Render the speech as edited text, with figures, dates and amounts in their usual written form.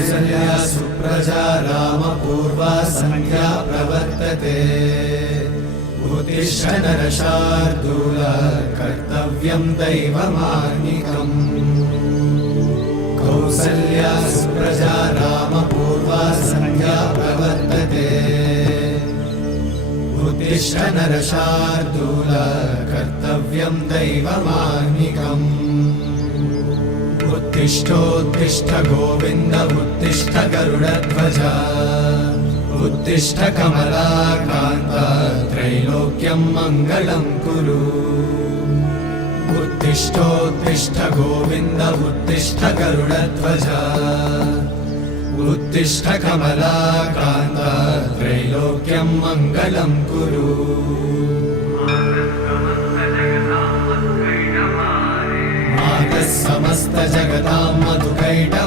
कौसल्या सुप्रजा रामपूर्वा सन्ध्या प्रवर्तते उत्तिष्ठ नरशार्दूल कर्तव्यं दैवमान्निकम् कौसल्या सुप्रजा रामपूर्वा सन्ध्या प्रवर्तते उत्तिष्ठ नरशार्दूल कर्तव्यं दैवमान्निकम् उत्तिष्ठोत्तिष्ठ गोविन्द उत्तिष्ठ गरुडध्वज उत्तिष्ठ कमलाकान्त त्रैलोक्यं मङ्गलं कुरु उत्तिष्ठोत्तिष्ठ गोविन्द उत्तिष्ठ गरुडध्वज उत्तिष्ठ कमलाकान्त त्रैलोक्यं मङ्गलं कुरु समस्त जगतां मधुकैटभारे